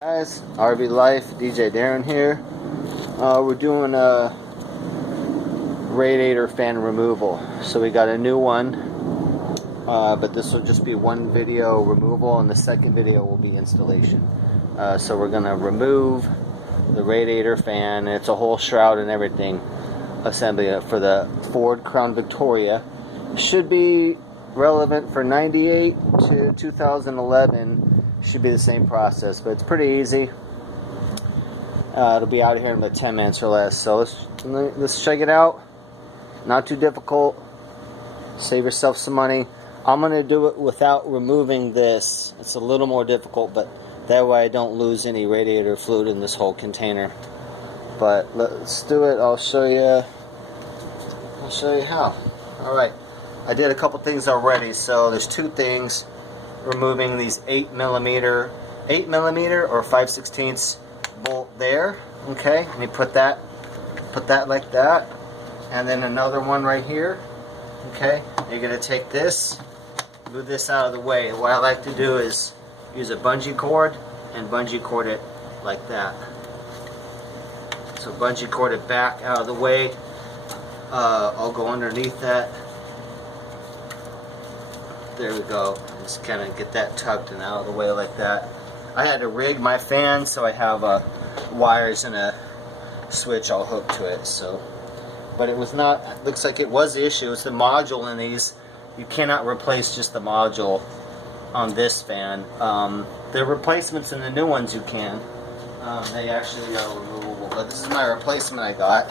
Guys, RV Life, DJ Darren here. We're doing a radiator fan removal. So we got a new one, but this will just be one video removal, and the second video will be installation. So we're gonna remove the radiator fan. It's a whole shroud and everything assembly for the Ford Crown Victoria. Should be relevant for 98 to 2011. Should be the same process, but it's pretty easy. It'll be out of here in about 10 minutes or less. So let's check it out. Not too difficult. Save yourself some money. I'm gonna do it without removing this. It's a little more difficult, but that way I don't lose any radiator fluid in this whole container. But let's do it. I'll show you how. All right. I did a couple things already. So there's two things. Removing these 8mm or 5/16 bolt there. Okay, let me put that like that, and then another one right here. Okay, you're gonna take this, move this out of the way. What I like to do is use a bungee cord and bungee cord it like that. So bungee cord it back out of the way. I'll go underneath that. There we go. Just kind of get that tucked and out of the way like that. I had to rig my fan, so I have wires and a switch all hooked to it. So, but it was not. Looks like it was the issue. It's the module in these. You cannot replace just the module on this fan. The replacements in the new ones you can. They actually are removable. But this is my replacement I got.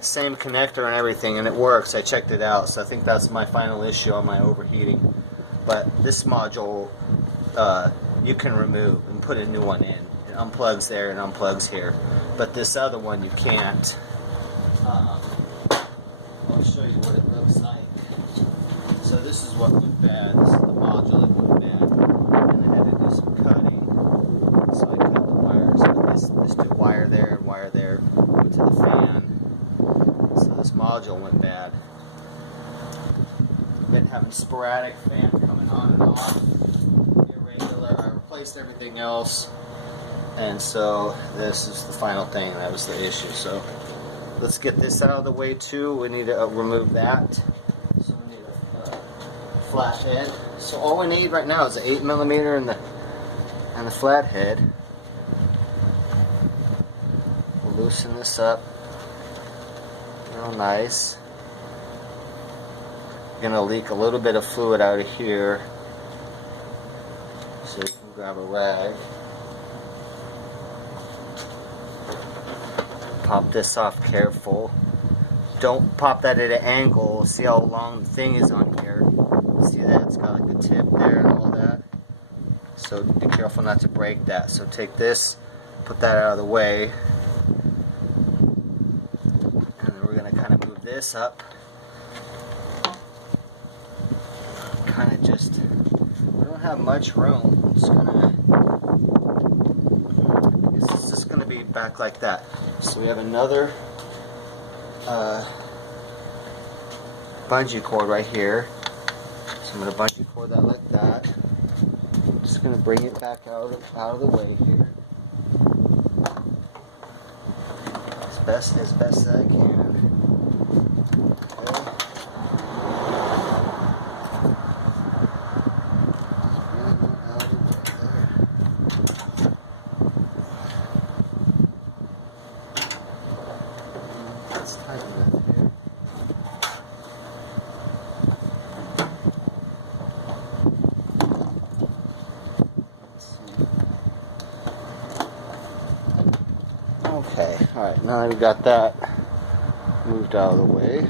Same connector and everything, and it works. I checked it out, so I think that's my final issue on my overheating. But this module you can remove and put a new one in. It unplugs there and unplugs here, but this other one you can't. I'll show you what it looks like. So this is what went bad. This is the module that went bad, and I had to do some cutting. So I cut the wires. This two wire there and wire there went to the fan. So this module went bad. Been having sporadic fan coming on and off, irregular. I replaced everything else, and so this is the final thing. That was the issue. So let's get this out of the way too. We need to remove that. So we need a flat head. So all we need right now is the 8mm and the flat head. We'll loosen this up. Real nice. Gonna leak a little bit of fluid out of here, so you can grab a rag. Pop this off careful. Don't pop that at an angle. See how long the thing is on here. See that? It's got like a tip there and all that. So be careful not to break that. So take this, put that out of the way. This up, kind of just, we don't have much room. It's just gonna be back like that. So we have another bungee cord right here. So I'm gonna bungee cord that like that. I'm just gonna bring it back out of the way here as best as I can. Okay, alright, now that we got that moved out of the way,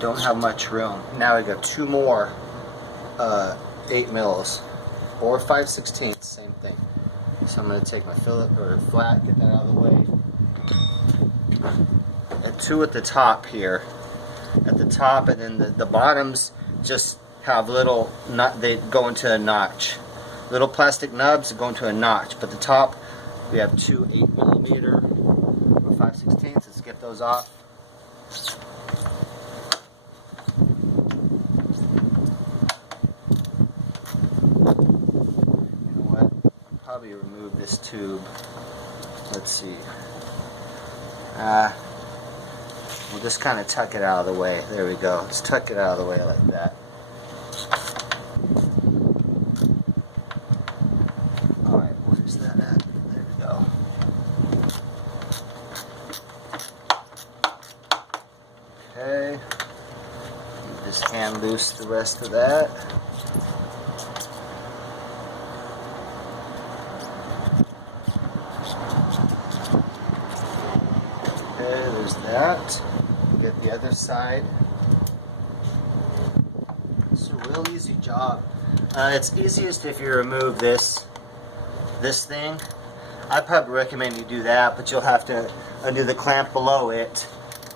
don't have much room. Now I got two more 8mm or 5/16, same thing. So I'm going to take my fillet or flat, get that out of the way. And two at the top here. At the top, and then the bottoms just have little they go into a notch. Little plastic nubs go into a notch, but the top we have two 8mm or 5/16. Let's get those off. me remove this tube. Let's see. We'll just kind of tuck it out of the way. There we go. Let's tuck it out of the way like that. Alright, where's that at? There we go. Okay. Just hand loose the rest of that. Okay, there's that. Get the other side. It's a real easy job. It's easiest if you remove this thing. I probably recommend you do that, but you'll have to undo the clamp below it,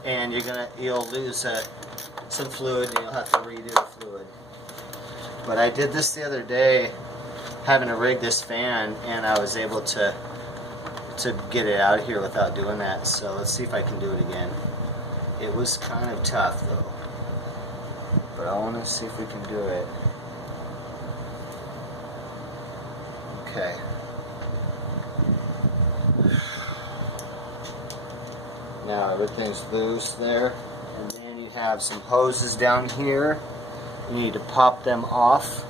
and you'll lose some fluid, and you'll have to redo the fluid. But I did this the other day, having to rig this fan, and I was able to get it out of here without doing that. So let's see if I can do it again. It was kind of tough though, but I want to see if we can do it. Okay. Now everything's loose there, and then you have some hoses down here. You need to pop them off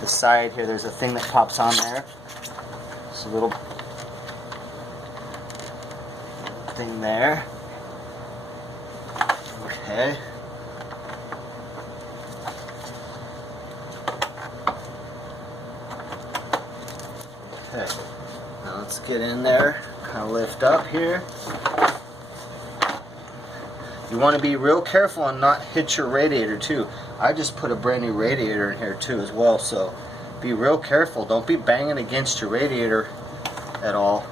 the side here. There's a thing that pops on there. It's a little thing there. Okay. Okay. Now let's get in there. Kind of lift up here. You want to be real careful and not hit your radiator too. I just put a brand new radiator in here too as well, so be real careful. Don't be banging against your radiator at all.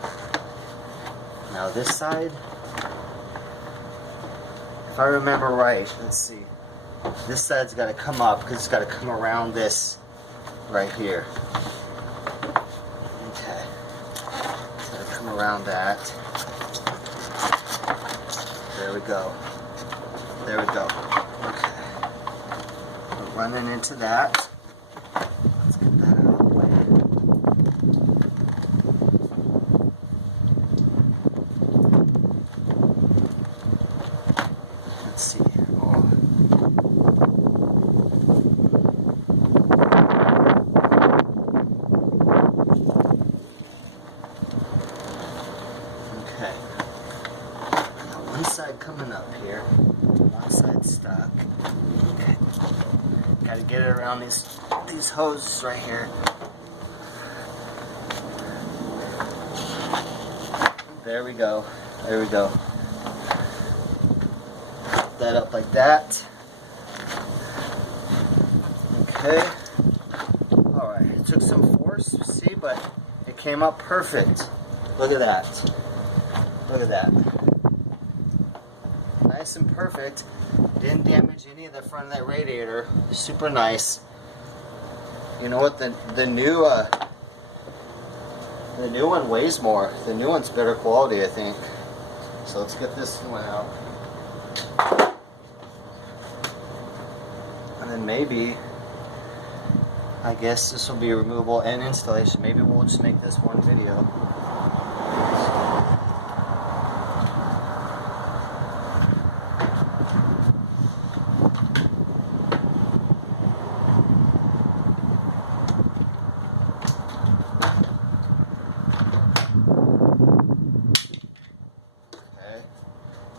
Now this side, if I remember right, let's see. This side's got to come up because it's got to come around this right here. Okay. It's got to come around that. There we go. There we go. Okay. We're running into that. Let's get that out of the way. Let's see. Oh. Okay. Got one side coming up here. One side stuck. Okay. Got to get it around these hoses right here. There we go. There we go. Pop that up like that. Okay. Alright. It took some force, see, but it came up perfect. Look at that. Look at that. Nice and perfect. Didn't damage any of the front of that radiator. Super nice. You know what? The new one weighs more. The new one's better quality, I think. So let's get this one out. And then maybe, I guess this will be removal and installation. Maybe we'll just make this one video.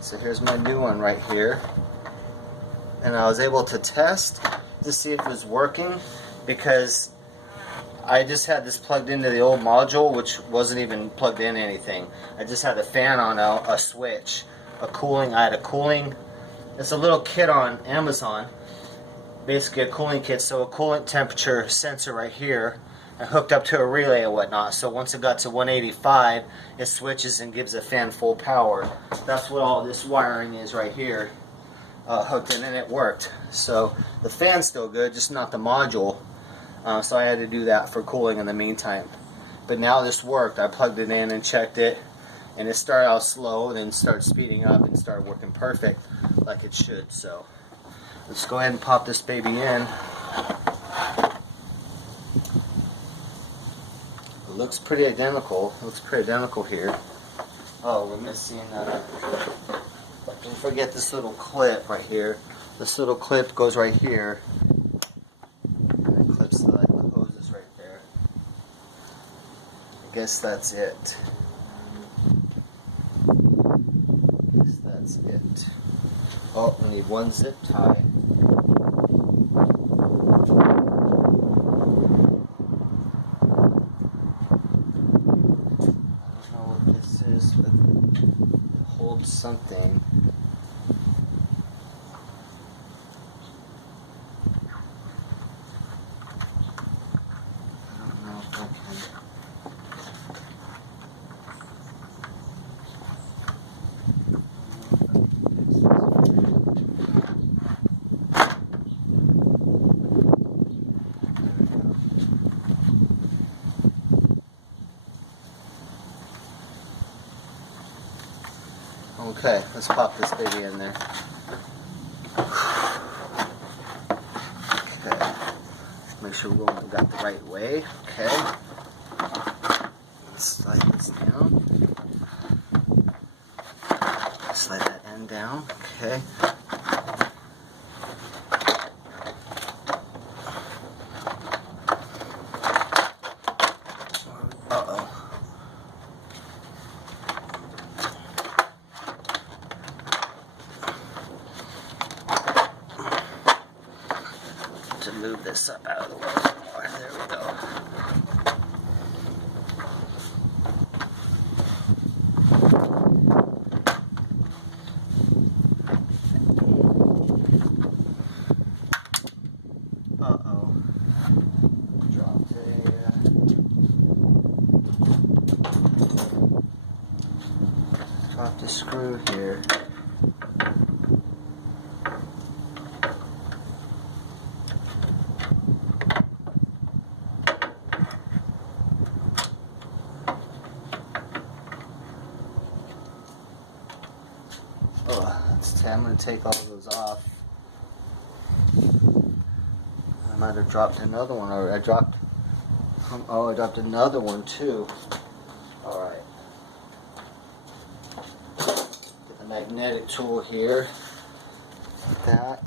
So here's my new one right here, and I was able to test to see if it was working because I just had this plugged into the old module, which wasn't even plugged in anything. I just had the fan on a switch, I had a cooling, it's a little kit on Amazon, basically a cooling kit, so a coolant temperature sensor right here, and hooked up to a relay and whatnot. So once it got to 185, it switches and gives the fan full power. That's what all this wiring is right here, hooked in, and it worked. So the fan's still good, just not the module. So I had to do that for cooling in the meantime. But now this worked. I plugged it in and checked it, and it started out slow, and then started speeding up and started working perfect like it should. So let's go ahead and pop this baby in. looks pretty identical. It looks pretty identical here. Oh, we're missing, don't forget this little clip right here. This little clip goes right here. And it clips the hoses right there. I guess that's it. That's it. Oh, we need one zip tie. Something. I don't know if I can. Okay, let's pop this baby in there. Okay, make sure we're going got the right way. Okay, let's slide this down. Slide that end down. Okay. To move this up out of the way more. There we go. Uh-oh. Dropped a screw here. I'm going to take all of those off. I might have dropped another one, or I dropped another one too. Alright. Get the magnetic tool here. Like that.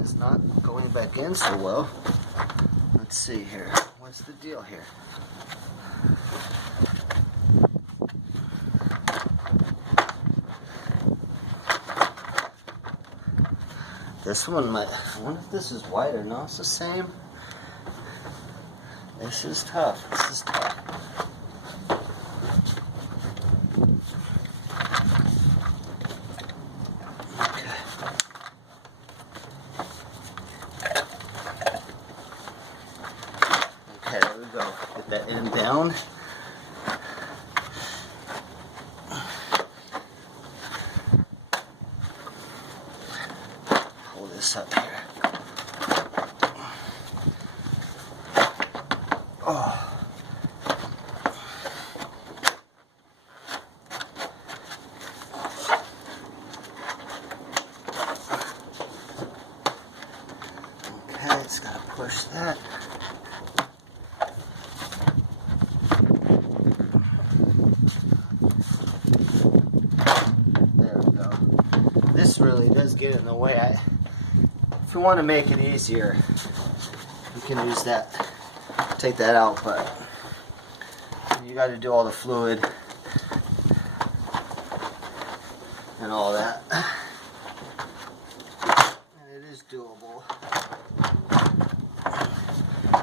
Is not going back in so well. Let's see here. What's the deal here? This one might. I wonder if this is wider. No, it's the same. This is tough. This is tough. Get that end down. Pull this up here. Oh. Okay, it's got to push that. This really does get in the way. If you want to make it easier, you can use that, take that out, but you got to do all the fluid and all that. And it is doable.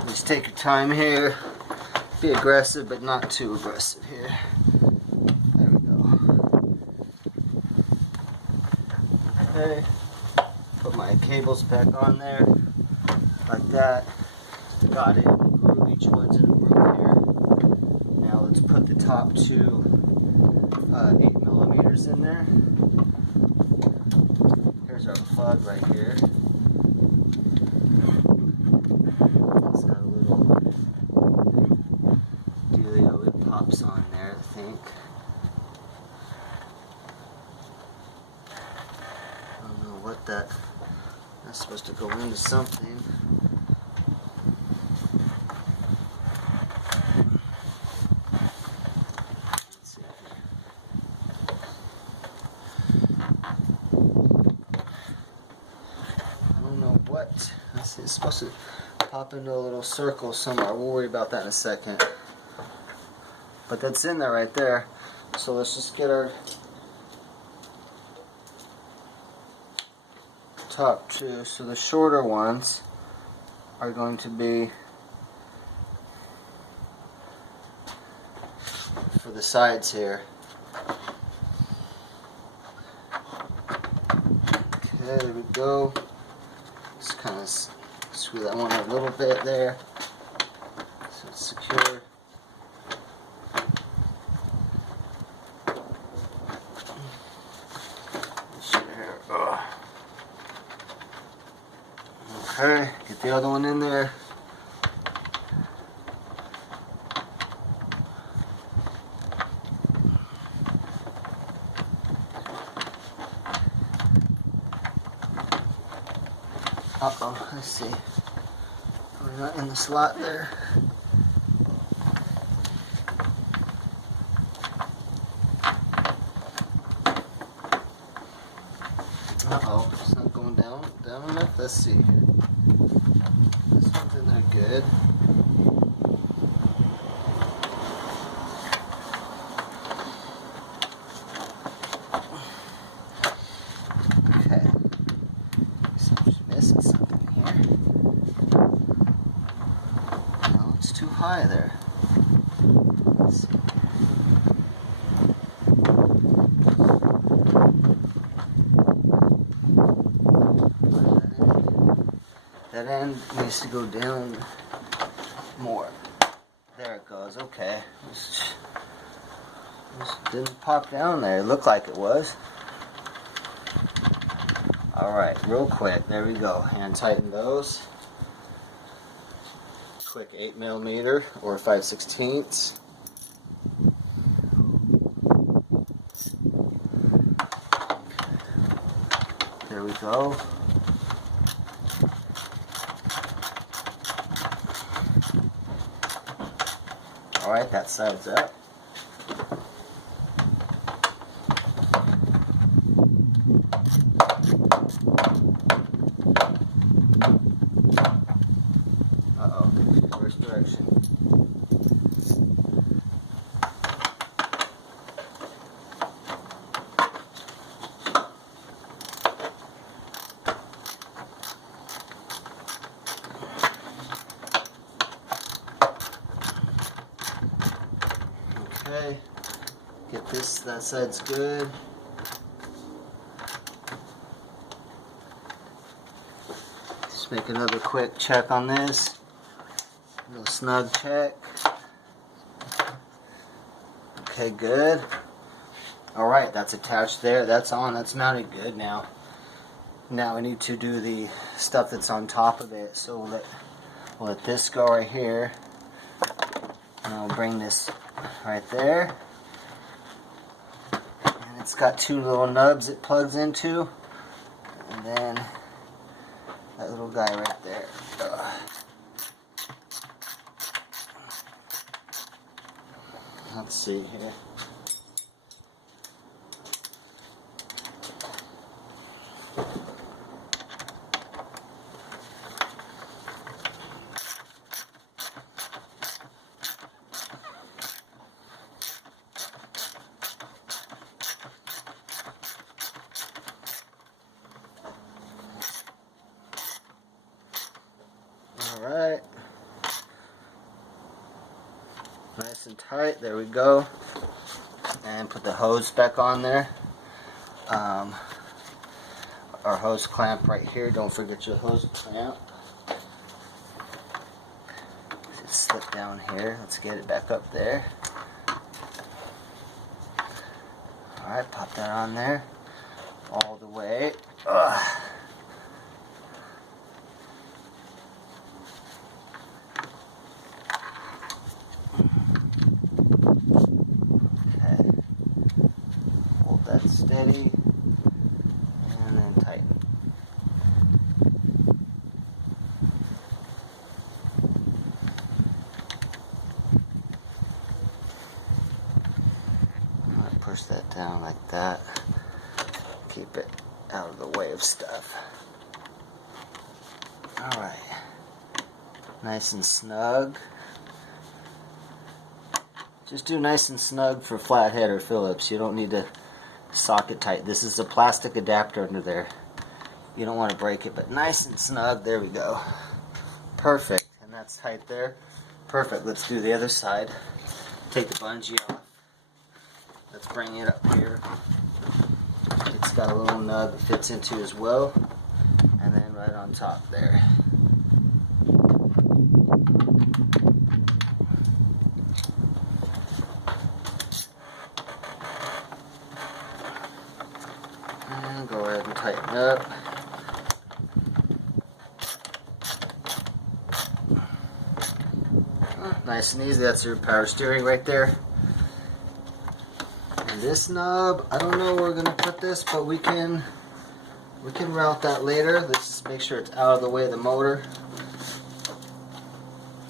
Just take your time here. Be aggressive, but not too aggressive here. Okay, put my cables back on there. like that. Got it. Groove. Each one's in a groove here. Now let's put the top two 8mm in there. Here's our plug right here. It's got a little dealio. It pops on there, I think. I don't know what that's supposed to go into something. Let's see. I don't know what. Let's see. It's supposed to pop into a little circle somewhere. We'll worry about that in a second. But that's in there right there. So let's just get our top two. So the shorter ones are going to be for the sides here. Okay, there we go. Just kind of screw that one a little bit there so it's secure. Okay, get the other one in there. Uh-oh, let's see. We're not in the slot there. Uh-oh, it's not going down enough. Let's see here. This one's in there good. Okay. So I'm just missing something here. No, it's too high there. Let's see. That end needs to go down more. There it goes. Okay. This didn't pop down there. It looked like it was. Alright, real quick. There we go. Hand tighten those. Quick 8mm or 5/16. There we go. Alright, that side's up. Uh-oh, reverse direction. Okay, get this, that side's good. Just make another quick check on this. A little snug check. Okay, good. Alright, that's attached there. That's on. That's mounted good now. Now we need to do the stuff that's on top of it. So we'll let this go right here. And I'll bring this right there. And it's got two little nubs it plugs into. And then that little guy right there. Let's see here. Alright. Nice and tight. There we go. And put the hose back on there. Our hose clamp right here. Don't forget your hose clamp. slip down here. Let's get it back up there. Alright, pop that on there. All the way. Ugh. Okay. Hold that steady. And then tighten. Push that down like that. Keep it out of the way of stuff. Alright. Nice and snug. Just do nice and snug for flathead or Phillips. You don't need to socket tight. This is a plastic adapter under there. You don't want to break it, but nice and snug. There we go. Perfect. And that's tight there. Perfect. Let's do the other side. Take the bungee off. Let's bring it up here. It's got a little nub it fits into as well. And then right on top there. And go ahead and tighten up. Nice and easy. That's your power steering right there. This knob, I don't know where we're gonna put this, but we can route that later. Let's just make sure it's out of the way of the motor.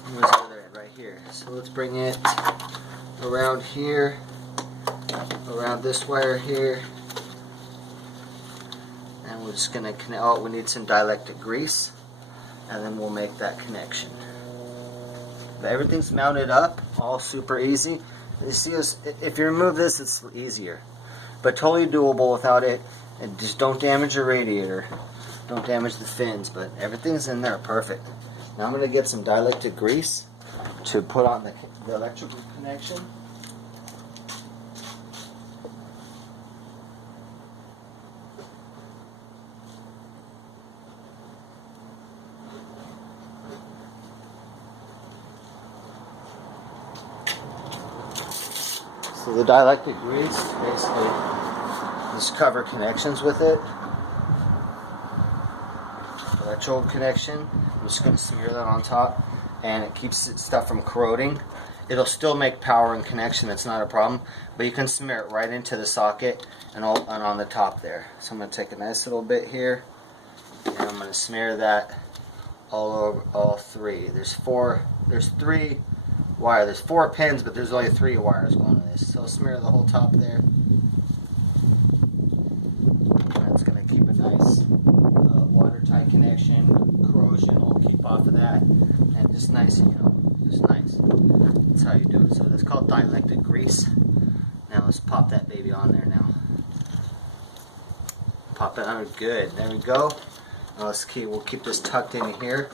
Where's the other end? Right here. So let's bring it around here, around this wire here, and we're just gonna connect. Oh, we need some dielectric grease, and then we'll make that connection. But everything's mounted up, all super easy. You see, if you remove this, it's easier, but totally doable without it. And just don't damage your radiator, don't damage the fins, but everything's in there perfect. Now I'm going to get some dielectric grease to put on the electrical connection. So the dielectric grease basically just cover connections with it. Electrical connection. I'm just going to smear that on top, and it keeps stuff from corroding. It'll still make power and connection, that's not a problem, but you can smear it right into the socket and on the top there. So I'm going to take a nice little bit here, and I'm going to smear that all over all three. There's three wire. There's 4 pins, but there's only 3 wires going to this. So smear the whole top there. That's going to keep a nice watertight connection. Corrosion will keep off of that, and just nice, just nice. That's how you do it. So that's called dielectric grease. Now let's pop that baby on there now. Pop it on good. There we go. Now we'll keep this tucked in here.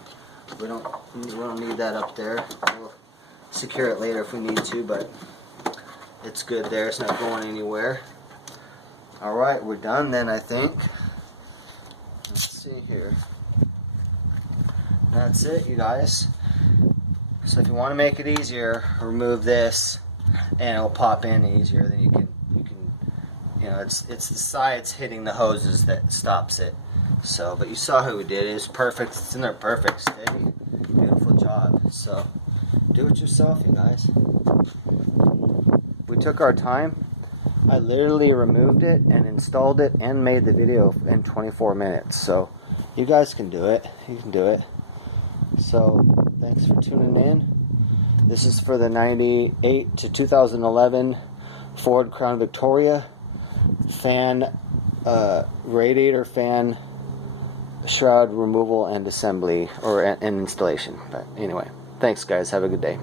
We don't need that up there. We'll secure it later if we need to, but it's good there. It's not going anywhere. Alright, we're done then, I think. Let's see here. That's it, you guys. So if you want to make it easier, remove this and it'll pop in easier. Then you can it's the sides hitting the hoses that stops it. So, but you saw who we did. It was perfect. It's in there perfect, steady, beautiful job. So do it yourself, you guys. We took our time. I literally removed it and installed it and made the video in 24 minutes. So you guys can do it. You can do it. So thanks for tuning in. This is for the 98 to 2011 Ford Crown Victoria fan, radiator fan shroud removal and assembly, or an installation. But anyway, thanks guys. Have a good day.